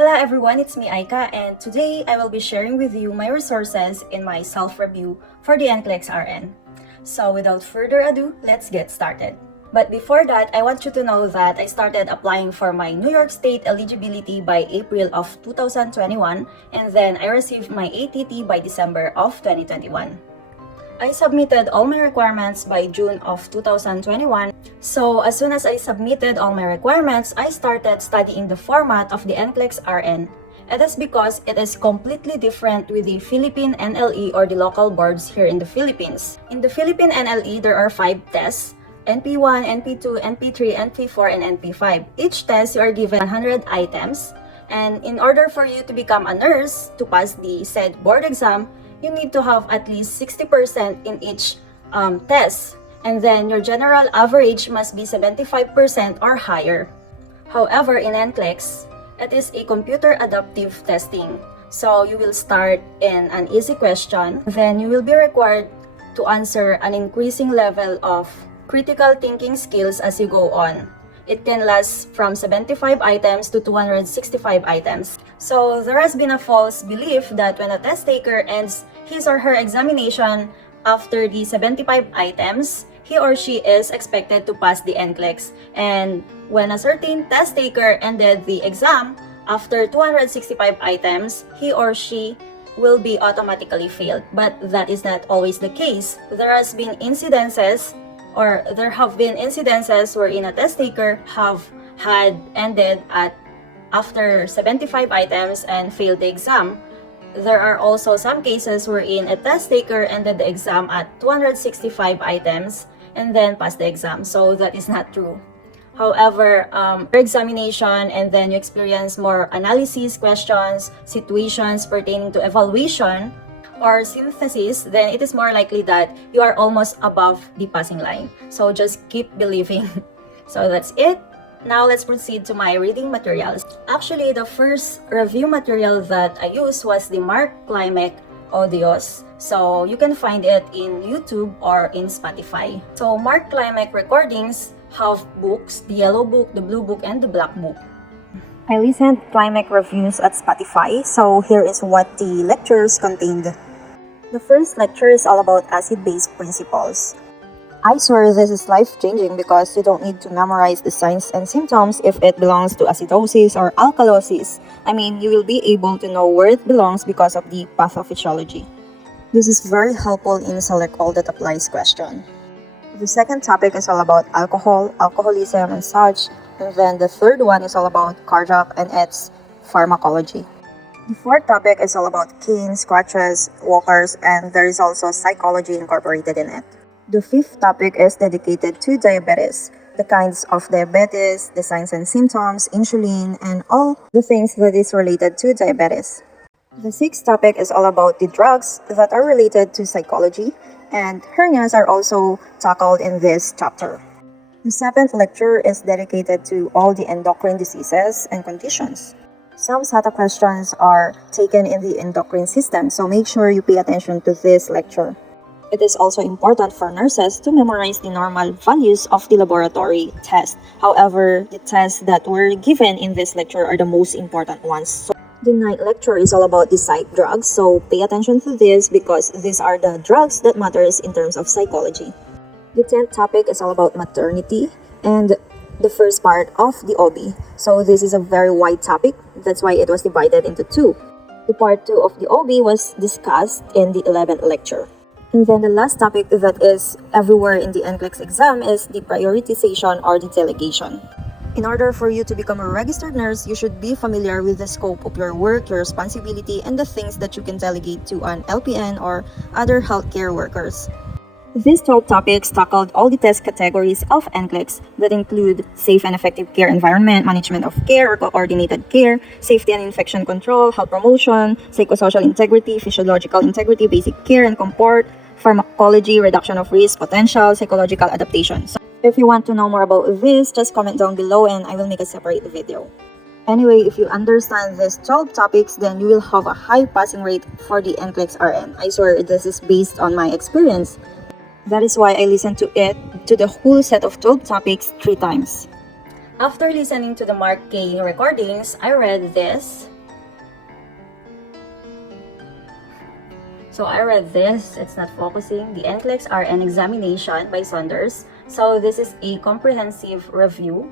Hola everyone, it's me Aika, and today I will be sharing with you my resources in my self-review for the NCLEX RN. So without further ado, let's get started. But before that, I want you to know that I started applying for my New York State eligibility by April of 2021, and then I received my ATT by December of 2021. I submitted all my requirements by June of 2021. So as soon as I submitted all my requirements, I started studying the format of the NCLEX RN. It is because it is completely different with the Philippine NLE or the local boards here in the Philippines. In the Philippine NLE, there are 5 tests: NP1, NP2, NP3, NP4, and NP5. Each test, you are given 100 items. And in order for you to become a nurse, to pass the said board exam, you need to have at least 60% in each test. And then your general average must be 75% or higher. However, in NCLEX, it is a computer adaptive testing. So you will start in an easy question, then you will be required to answer an increasing level of critical thinking skills as you go on. It can last from 75 items to 265 items. So there has been a false belief that when a test taker ends his or her examination after the 75 items, he or she is expected to pass the NCLEX. And when a certain test taker ended the exam after 265 items, he or she will be automatically failed. But that is not always the case. There have been incidences wherein a test taker had ended after 75 items and failed the exam. There are also some cases wherein a test taker ended the exam at 265 items and then passed the exam. So that is not true. However, examination and then you experience more analysis questions, situations pertaining to evaluation or synthesis, then it is more likely that you are almost above the passing line. So just keep believing. So that's it. Now let's proceed to my reading materials. Actually, the first review material that I used was the Klimek audios. So you can find it in YouTube or in Spotify. So Klimek recordings have books, the yellow book, the blue book, and the black book. I listened Klimek reviews at Spotify, so here is what the lectures contained. The first lecture is all about acid-base principles. I swear this is life-changing because you don't need to memorize the signs and symptoms if it belongs to acidosis or alkalosis. I mean, you will be able to know where it belongs because of the pathophysiology. This is very helpful in select all that applies question. The second topic is all about alcohol, alcoholism, and such. And then the third one is all about cardiac and its pharmacology. The fourth topic is all about canes, crutches, walkers, and there is also psychology incorporated in it. The fifth topic is dedicated to diabetes, the kinds of diabetes, the signs and symptoms, insulin, and all the things that is related to diabetes. The sixth topic is all about the drugs that are related to psychology, and hernias are also tackled in this chapter. The seventh lecture is dedicated to all the endocrine diseases and conditions. Some SATA questions are taken in the endocrine system, so make sure you pay attention to this lecture. It is also important for nurses to memorize the normal values of the laboratory test. However, the tests that were given in this lecture are the most important ones. So the ninth lecture is all about the psych drugs, so pay attention to this because these are the drugs that matters in terms of psychology. The 10th topic is all about maternity and the first part of the OB. So this is a very wide topic, that's why it was divided into two. The part 2 of the OB was discussed in the 11th lecture. And then the last topic that is everywhere in the NCLEX exam is the prioritization or the delegation. In order for you to become a registered nurse, you should be familiar with the scope of your work, your responsibility, and the things that you can delegate to an LPN or other healthcare workers. These 12 topics tackled all the test categories of NCLEX that include safe and effective care environment, management of care or coordinated care, safety and infection control, health promotion, psychosocial integrity, physiological integrity, basic care and comfort, pharmacology, reduction of risk, potential, psychological adaptation. So if you want to know more about this, just comment down below and I will make a separate video. Anyway, if you understand these 12 topics, then you will have a high passing rate for the NCLEX RN. I swear this is based on my experience. That is why I listened to the whole set of 12 topics 3 times. After listening to the Mark K recordings, I read this. So I read this, it's not focusing, the NCLEX RN examination by Saunders. So this is a comprehensive review.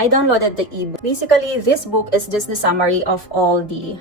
I downloaded the ebook. Basically, this book is just the summary of all the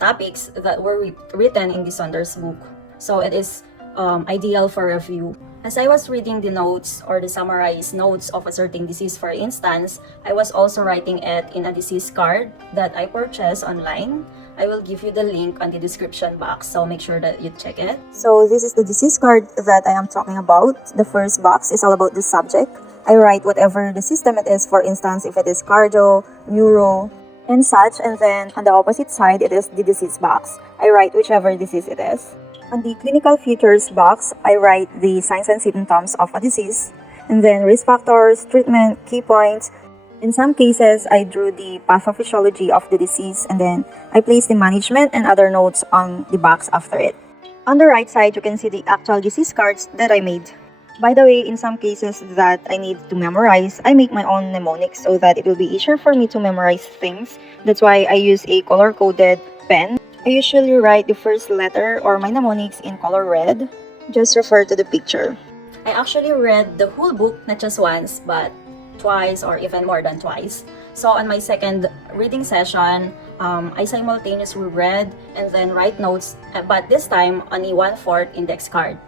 topics that were written in the Saunders book. So it is ideal for review. As I was reading the notes or the summarized notes of a certain disease, for instance, I was also writing it in a disease card that I purchased online. I will give you the link on the description box, so make sure that you check it. So this is the disease card that I am talking about. The first box is all about the subject. I write whatever the system it is, for instance, if it is cardio, neuro, and such, and then on the opposite side, it is the disease box. I write whichever disease it is. On the clinical features box, I write the signs and symptoms of a disease, and then risk factors, treatment, key points. In some cases, I drew the pathophysiology of the disease, and then I place the management and other notes on the box after it. On the right side, you can see the actual disease cards that I made. By the way, in some cases that I need to memorize, I make my own mnemonics so that it will be easier for me to memorize things. That's why I use a color-coded pen. I usually write the first letter or my mnemonics in color red. Just refer to the picture. I actually read the whole book, not just once, but twice or even more than twice. So on my second reading session, I simultaneously read and then write notes, but this time on a 1/4 index card.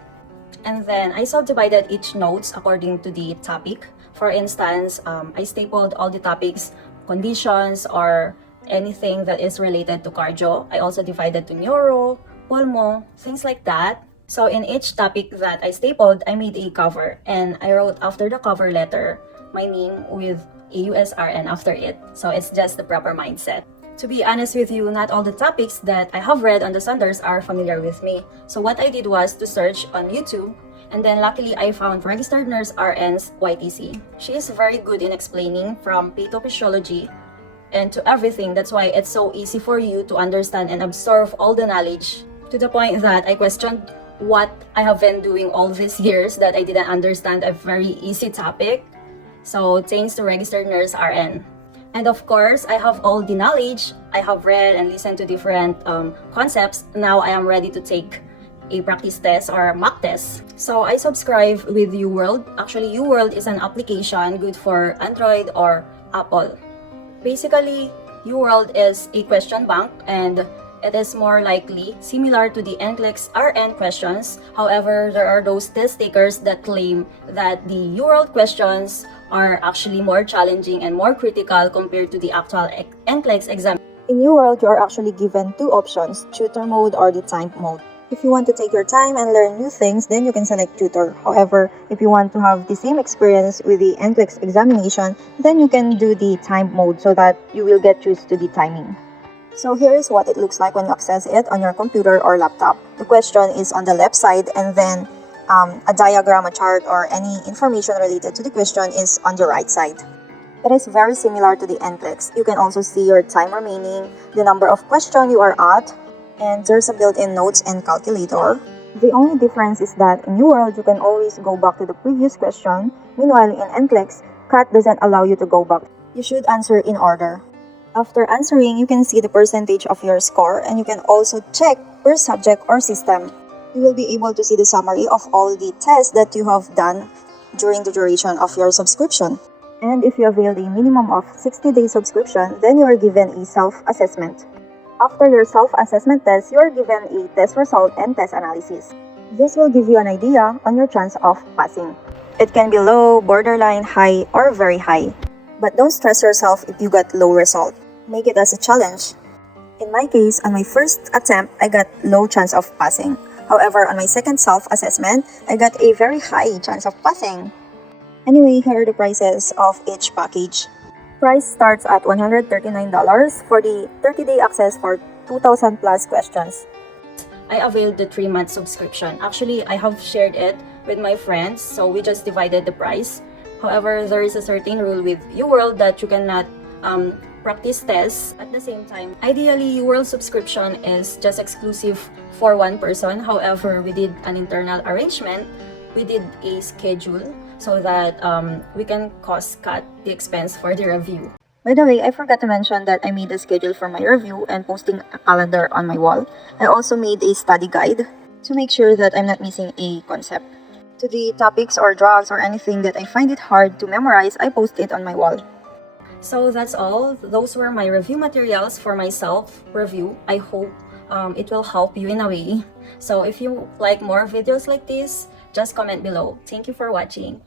And then I subdivided each notes according to the topic. For instance, I stapled all the topics, conditions, or anything that is related to cardio. I also divided to neuro, pulmo, things like that. So in each topic that I stapled, I made a cover, and I wrote after the cover letter my name with a USRN after it. So it's just the proper mindset. To be honest with you, not all the topics that I have read on the Saunders are familiar with me. So what I did was to search on YouTube, and then luckily I found Registered Nurse RN's YTC. She is very good in explaining from pathophysiology and to everything. That's why it's so easy for you to understand and absorb all the knowledge, to the point that I questioned what I have been doing all these years that I didn't understand a very easy topic. So thanks to Registered Nurse RN. And of course, I have all the knowledge. I have read and listened to different concepts. Now I am ready to take a practice test or mock test. So I subscribe with UWorld. Actually, UWorld is an application good for Android or Apple. Basically, UWorld is a question bank, and it is more likely similar to the NCLEX RN questions. However, there are those test takers that claim that the UWorld questions are actually more challenging and more critical compared to the actual NCLEX exam. In UWorld, you are actually given two options, tutor mode or the timed mode. If you want to take your time and learn new things, then you can select tutor. However, if you want to have the same experience with the NCLEX examination, then you can do the timed mode so that you will get used to the timing. So here is what it looks like when you access it on your computer or laptop. The question is on the left side, and then a diagram, a chart, or any information related to the question is on the right side. It is very similar to the NCLEX. You can also see your time remaining, the number of questions you are at, and there's a built-in notes and calculator. The only difference is that in UWorld, you can always go back to the previous question. Meanwhile, in NCLEX, CAT doesn't allow you to go back. You should answer in order. After answering, you can see the percentage of your score, and you can also check per subject or system. You will be able to see the summary of all the tests that you have done during the duration of your subscription. And if you availed a minimum of 60-day subscription, then you are given a self-assessment. After your self-assessment test, you are given a test result and test analysis. This will give you an idea on your chance of passing. It can be low, borderline, high, or very high. But don't stress yourself if you got low result. Make it as a challenge. In my case, on my first attempt, I got low chance of passing. However, on my second self-assessment, I got a very high chance of passing. Anyway, here are the prices of each package. Price starts at $139 for the 30-day access for 2,000 plus questions. I availed the 3-month subscription. Actually, I have shared it with my friends, so we just divided the price. However, there is a certain rule with UWorld that you cannot practice tests at the same time. Ideally, UWorld subscription is just exclusive for one person. However, we did an internal arrangement we did a schedule so that we can cost cut the expense for the review. By the way, I forgot to mention that I made a schedule for my review and posting a calendar on my wall. I also made a study guide to make sure that I'm not missing a concept. To the topics or drugs or anything that I find it hard to memorize, I post it on my wall. So that's all. Those were my review materials for my self-review. I hope it will help you in a way. So if you like more videos like this, just comment below. Thank you for watching.